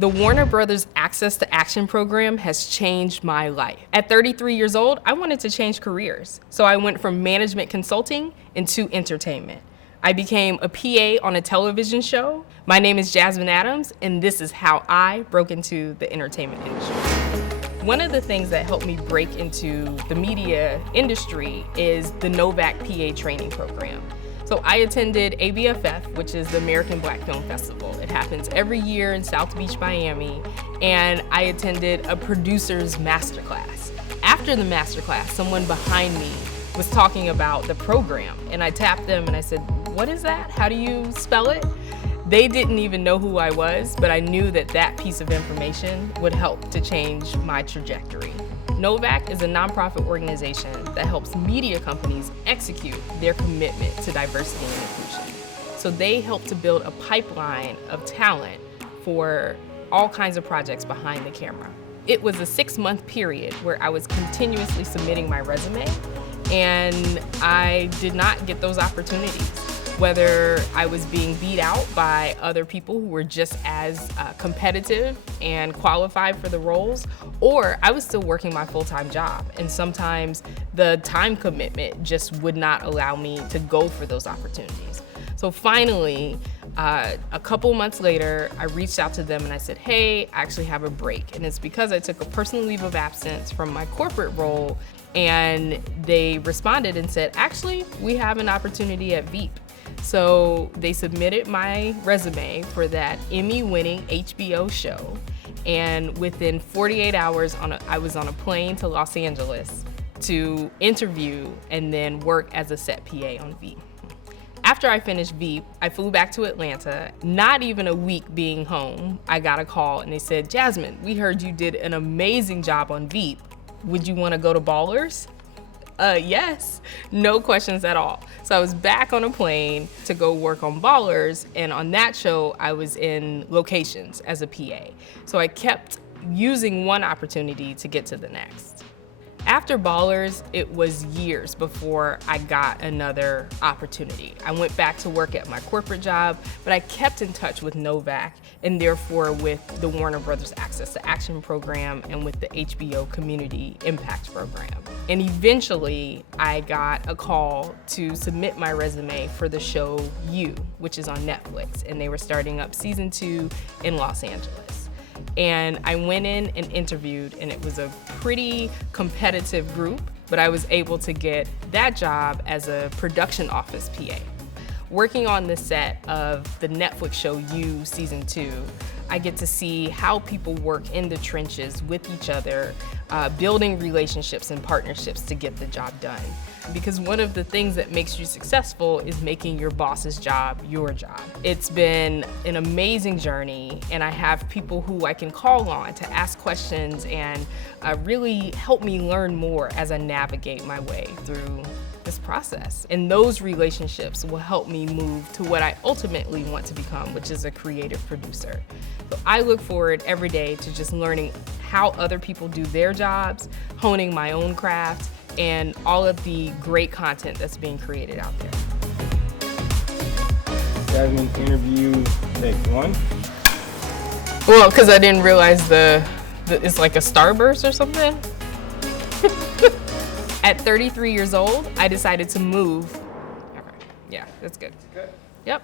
The Warner Brothers Access to Action program has changed my life. At 33 years old, I wanted to change careers. So I went from management consulting into entertainment. I became a PA on a television show. My name is Jasmine Adams, and this is how I broke into the entertainment industry. One of the things that helped me break into the media industry is the Novak PA training program. So I attended ABFF, which is the American Black Film Festival. It happens every year in South Beach, Miami, and I attended a producer's masterclass. After the masterclass, someone behind me was talking about the program, and I tapped them and I said, "What is that? How do you spell it?" They didn't even know who I was, but I knew that that piece of information would help to change my trajectory. Novak is a nonprofit organization that helps media companies execute their commitment to diversity and inclusion. So they help to build a pipeline of talent for all kinds of projects behind the camera. It was a 6-month period where I was continuously submitting my resume, and I did not get those opportunities. Whether I was being beat out by other people who were just as competitive and qualified for the roles, or I was still working my full-time job, and sometimes the time commitment just would not allow me to go for those opportunities. So finally, a couple months later, I reached out to them and I said, "Hey, I actually have a break." And it's because I took a personal leave of absence from my corporate role, and they responded and said, "Actually, we have an opportunity at Veep." So they submitted my resume for that Emmy-winning HBO show, and within 48 hours, I was on a plane to Los Angeles to interview and then work as a set PA on Veep. After I finished Veep, I flew back to Atlanta. Not even a week being home, I got a call and they said, "Jasmine, we heard you did an amazing job on Veep. Would you want to go to Ballers?" Yes, no questions at all. So I was back on a plane to go work on Ballers, and on that show, I was in locations as a PA. So I kept using one opportunity to get to the next. After Ballers, it was years before I got another opportunity. I went back to work at my corporate job, but I kept in touch with Novak and therefore with the Warner Brothers Access to Action program and with the HBO Community Impact program. And eventually, I got a call to submit my resume for the show You, which is on Netflix, and they were starting up season 2 in Los Angeles. And I went in and interviewed, and it was a pretty competitive group, but I was able to get that job as a production office PA. Working on the set of the Netflix show You season 2, I get to see how people work in the trenches with each other, building relationships and partnerships to get the job done. Because one of the things that makes you successful is making your boss's job your job. It's been an amazing journey, and I have people who I can call on to ask questions and really help me learn more as I navigate my way through this process. And those relationships will help me move to what I ultimately want to become, which is a creative producer. So I look forward every day to just learning how other people do their jobs, honing my own craft, and all of the great content that's being created out there. Jasmine, interview take 1. Well, because I didn't realize it's like a starburst or something. At 33 years old, I decided to move. Okay. Yeah, that's good. Good. Yep.